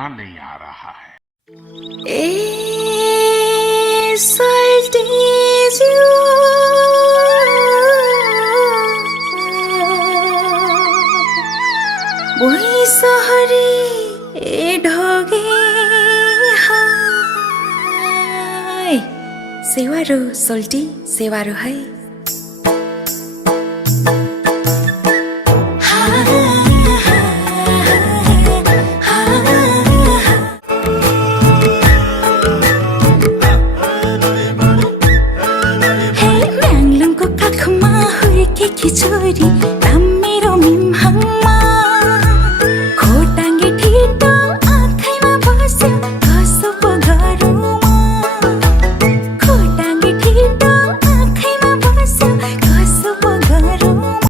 नया नहीं आ रहा है। वही सहरी ए ढोगे हाय सेवारो सोल्टी सेवारो है म्याङ्लुङको काखमा हुर्केकी छोरी